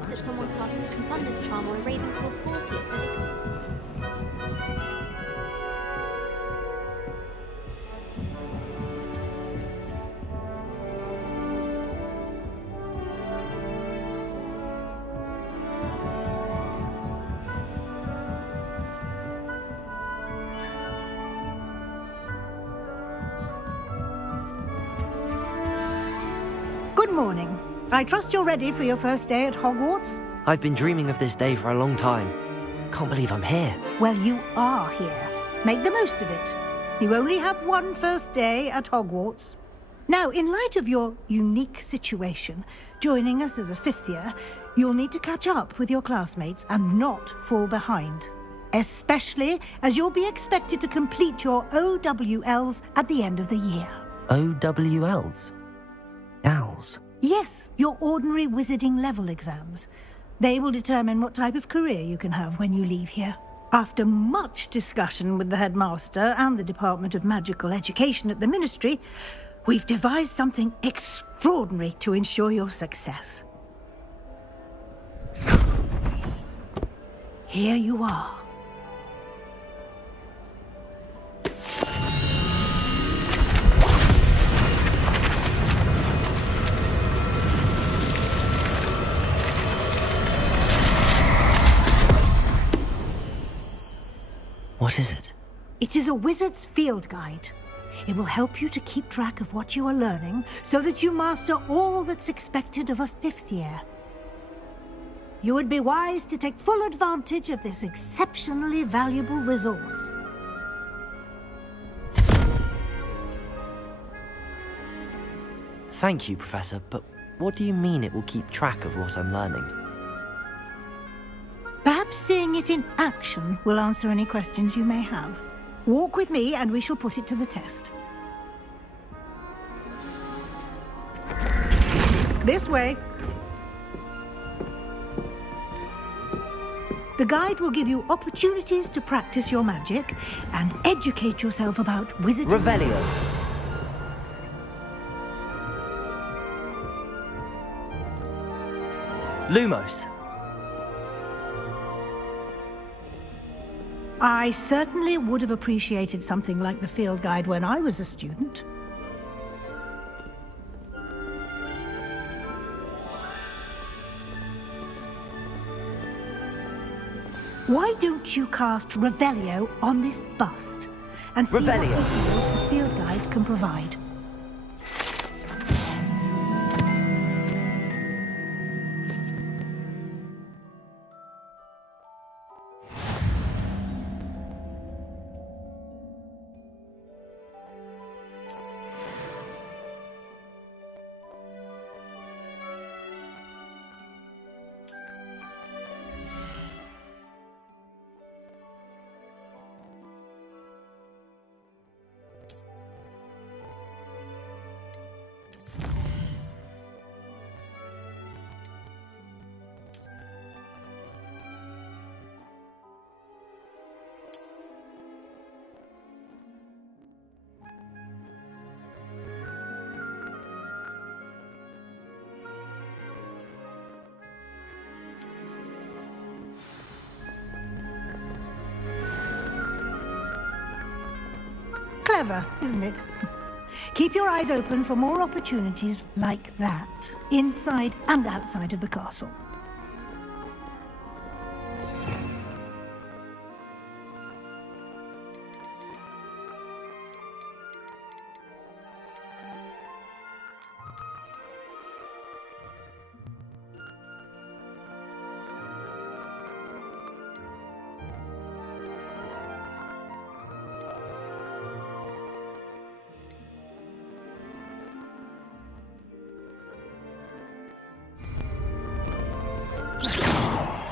heard that someone cast the Confunder's charm on a Ravenclaw 4th year clinic. Good morning. I trust you're ready for your first day at Hogwarts? I've been dreaming of this day for a long time. Can't believe I'm here. Well, you are here. Make the most of it. You only have one first day at Hogwarts. Now, in light of your unique situation, joining us as a 5th year, you'll need to catch up with your classmates and not fall behind. Especially as you'll be expected to complete your OWLs at the end of the year. OWLs? Owls? Yes, your ordinary wizarding level exams. They will determine what type of career you can have when you leave here. After much discussion with the headmaster and the Department of Magical Education at the Ministry, we've devised something extraordinary to ensure your success. Here you are. What is it? It is a wizard's field guide. It will help you to keep track of what you are learning so that you master all that's expected of a 5th year. You would be wise to take full advantage of this exceptionally valuable resource. Thank you, Professor, but what do you mean it will keep track of what I'm learning? Perhaps seeing it in action will answer any questions you may have. Walk with me and we shall put it to the test. This way. The guide will give you opportunities to practice your magic and educate yourself about wizarding. Revelio. Lumos. I certainly would have appreciated something like the field guide when I was a student. Why don't you cast Revelio on this bust and see what details the field guide can provide? Clever, isn't it? Keep your eyes open for more opportunities like that, inside and outside of the castle.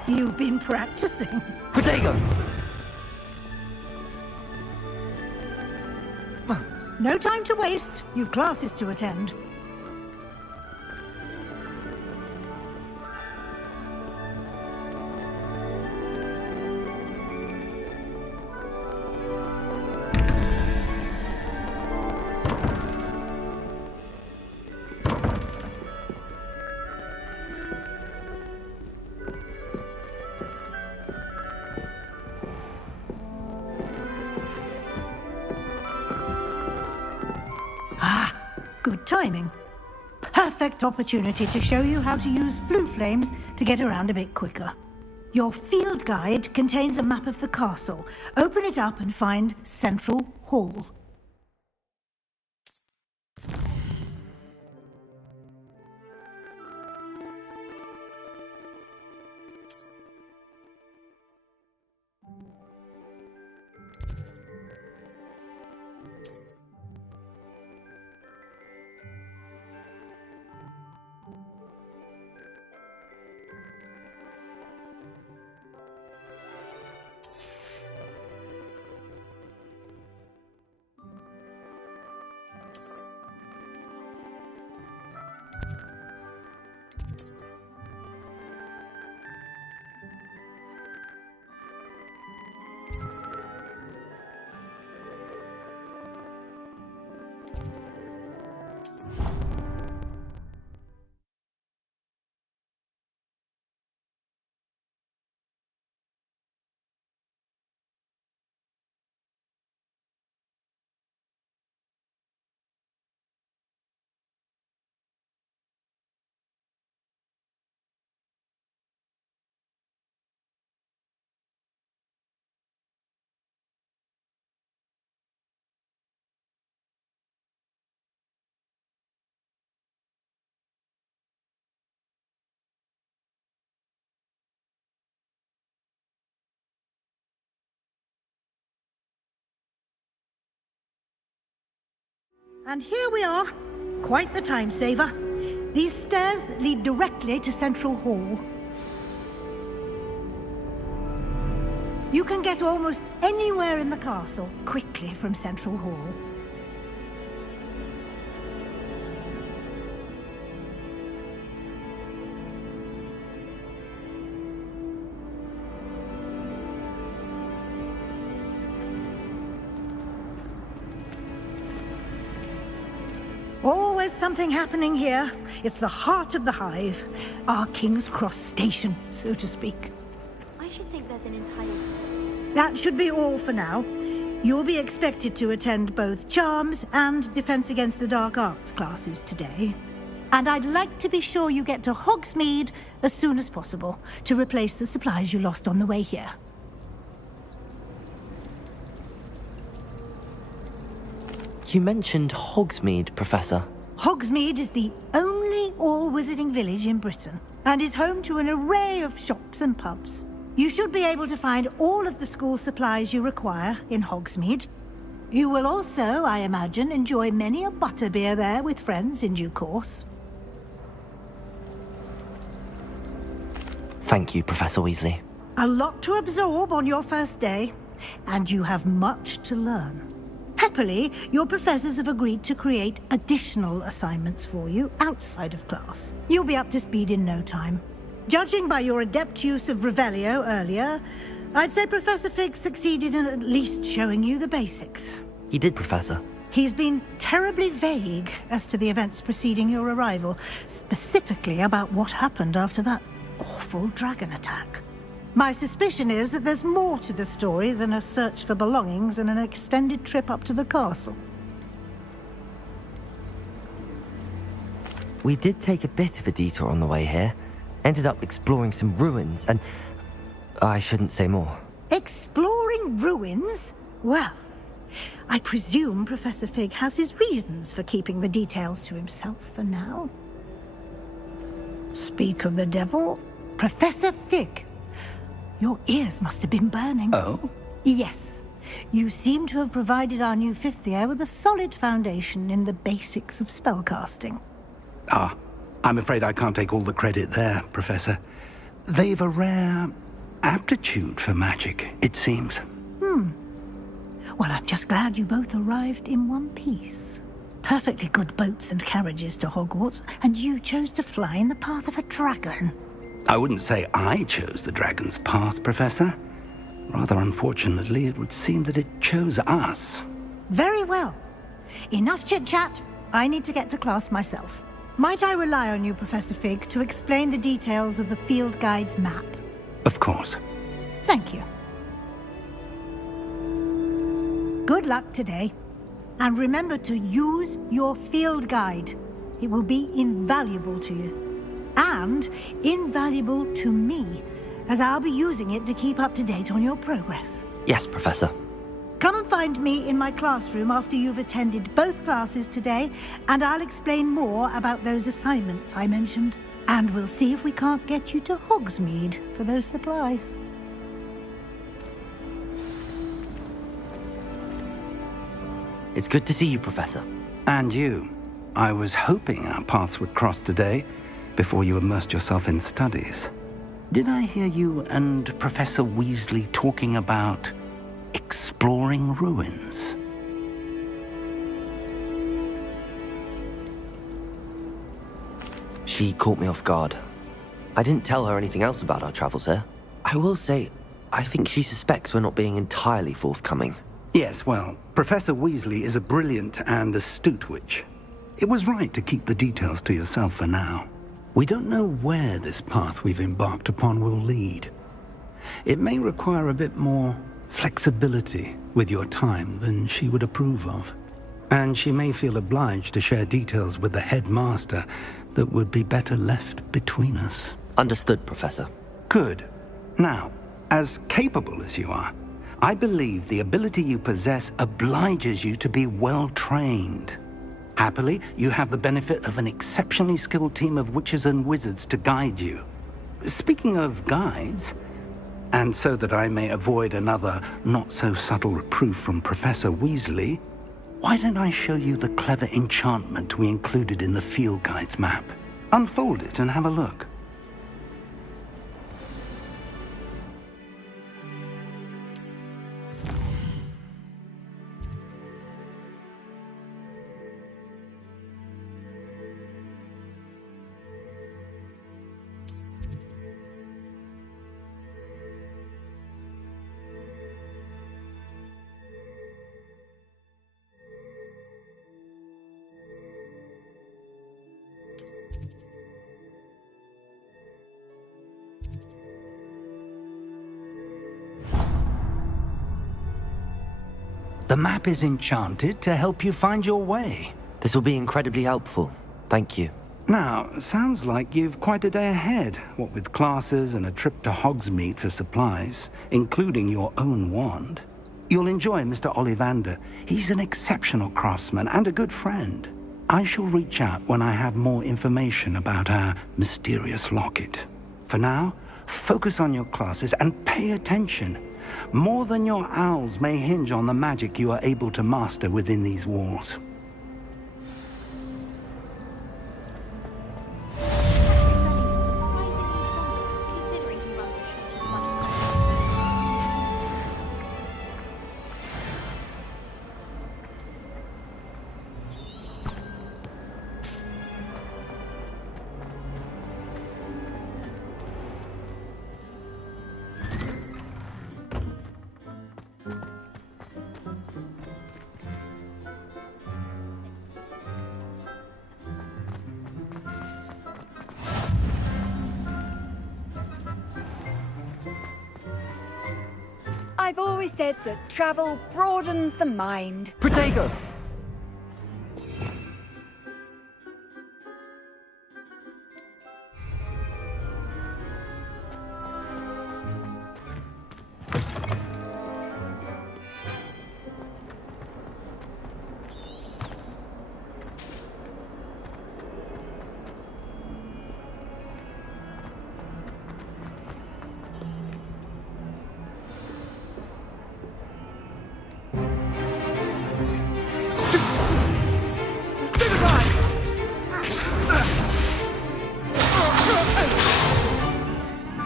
You've been practicing. Protego! No time to waste. You've classes to attend. timing. Perfect opportunity to show you how to use flue flames to get around a bit quicker. Your field guide contains a map of the castle. Open it up and find Central Hall. And here we are. Quite the time saver. These stairs lead directly to Central Hall. You can get almost anywhere in the castle quickly from Central Hall. Always something happening here. It's the heart of the hive. Our King's Cross station, so to speak. I should think there's an entire... That should be all for now. You'll be expected to attend both Charms and Defense Against the Dark Arts classes today. And I'd like to be sure you get to Hogsmeade as soon as possible to replace the supplies you lost on the way here. You mentioned Hogsmeade, Professor. Hogsmeade is the only all-wizarding village in Britain and is home to an array of shops and pubs. You should be able to find all of the school supplies you require in Hogsmeade. You will also, I imagine, enjoy many a butterbeer there with friends in due course. Thank you, Professor Weasley. A lot to absorb on your first day, and you have much to learn. Happily, your professors have agreed to create additional assignments for you outside of class. You'll be up to speed in no time. Judging by your adept use of Revelio earlier, I'd say Professor Fig succeeded in at least showing you the basics. He did, Professor. He's been terribly vague as to the events preceding your arrival, specifically about what happened after that awful dragon attack. My suspicion is that there's more to the story than a search for belongings and an extended trip up to the castle. We did take a bit of a detour on the way here. Ended up exploring some ruins and... I shouldn't say more. Exploring ruins? Well, I presume Professor Fig has his reasons for keeping the details to himself for now. Speak of the devil, Professor Fig. Your ears must have been burning. Oh? Yes. You seem to have provided our new fifth year with a solid foundation in the basics of spellcasting. Ah, I'm afraid I can't take all the credit there, Professor. They've a rare aptitude for magic, it seems. Well, I'm just glad you both arrived in one piece. Perfectly good boats and carriages to Hogwarts, and you chose to fly in the path of a dragon. I wouldn't say I chose the dragon's path, Professor. Rather unfortunately, it would seem that it chose us. Very well. Enough chit-chat. I need to get to class myself. Might I rely on you, Professor Fig, to explain the details of the field guide's map? Of course. Thank you. Good luck today. And remember to use your field guide. It will be invaluable to you. And invaluable to me, as I'll be using it to keep up to date on your progress. Yes, Professor. Come and find me in my classroom after you've attended both classes today, and I'll explain more about those assignments I mentioned. And we'll see if we can't get you to Hogsmeade for those supplies. It's good to see you, Professor. And you. I was hoping our paths would cross today, before you immersed yourself in studies. Did I hear you and Professor Weasley talking about exploring ruins? She caught me off guard. I didn't tell her anything else about our travels here. I will say, I think she suspects we're not being entirely forthcoming. Yes, well, Professor Weasley is a brilliant and astute witch. It was right to keep the details to yourself for now. We don't know where this path we've embarked upon will lead. It may require a bit more flexibility with your time than she would approve of. And she may feel obliged to share details with the headmaster that would be better left between us. Understood, Professor. Good. Now, as capable as you are, I believe the ability you possess obliges you to be well-trained. Happily, you have the benefit of an exceptionally skilled team of witches and wizards to guide you. Speaking of guides, and so that I may avoid another not-so-subtle reproof from Professor Weasley, why don't I show you the clever enchantment we included in the field guide's map? Unfold it and have a look. The map is enchanted to help you find your way. This will be incredibly helpful. Thank you. Now, sounds like you've quite a day ahead, what with classes and a trip to Hogsmeade for supplies, including your own wand. You'll enjoy Mr. Ollivander. He's an exceptional craftsman and a good friend. I shall reach out when I have more information about our mysterious locket. For now, focus on your classes and pay attention. More than your owls may hinge on the magic you are able to master within these walls. Considering he runs a shop as much as I've always said that travel broadens the mind. Protego!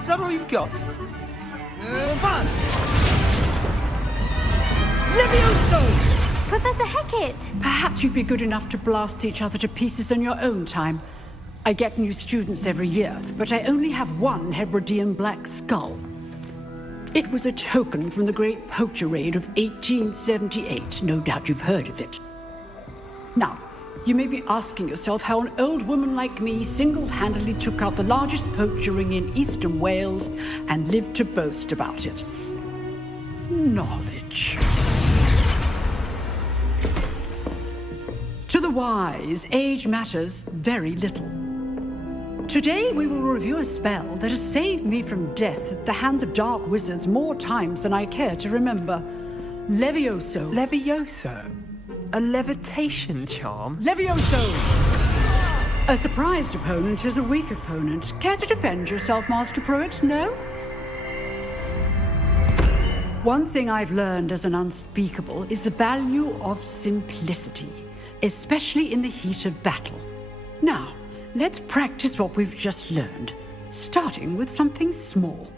Is that all you've got? Fun! Levioso! Professor Hecat! Perhaps you'd be good enough to blast each other to pieces in your own time. I get new students every year, but I only have one Hebridean black skull. It was a token from the Great Poacher Raid of 1878. No doubt you've heard of it. Now, you may be asking yourself how an old woman like me single-handedly took out the largest poacher ring in eastern Wales and lived to boast about it. Knowledge. wise, age matters very little. Today we will review a spell that has saved me from death at the hands of dark wizards more times than I care to remember. Levioso. Levioso? A levitation charm? Levioso! A surprised opponent is a weak opponent. Care to defend yourself, Master Pruitt? No? One thing I've learned as an unspeakable is the value of simplicity, especially in the heat of battle. Now, let's practice what we've just learned, starting with something small.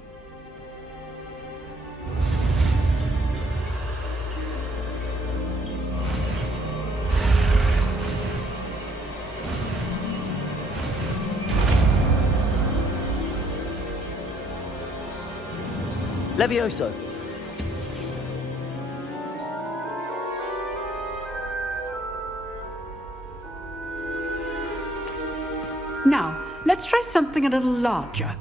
Levioso! Now, let's try something a little larger.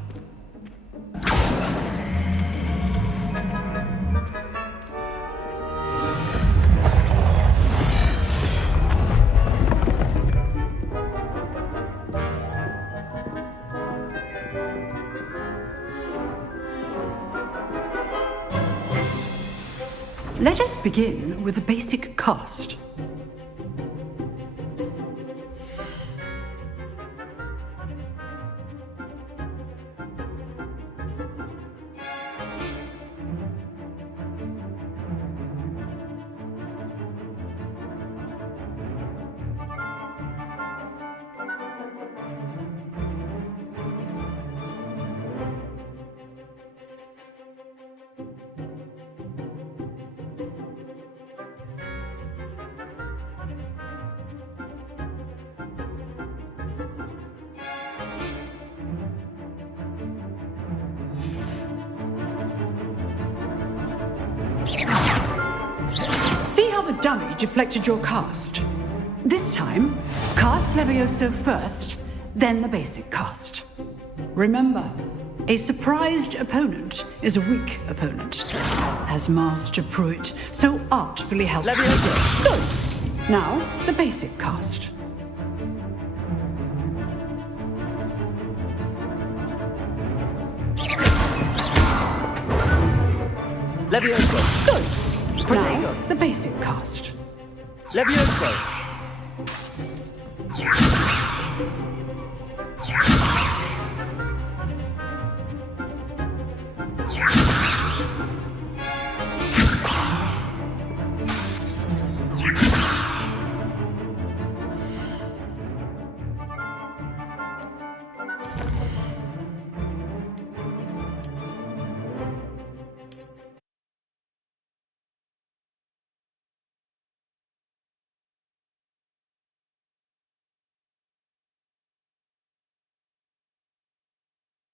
Let us begin with the basic cast. See how the dummy deflected your cast? This time, cast Levioso first, then the basic cast. Remember, a surprised opponent is a weak opponent, as Master Pruitt so artfully helped. Levioso! Good. Now, the basic cast. Levioso! Good. Now, the basic cast. Levioso!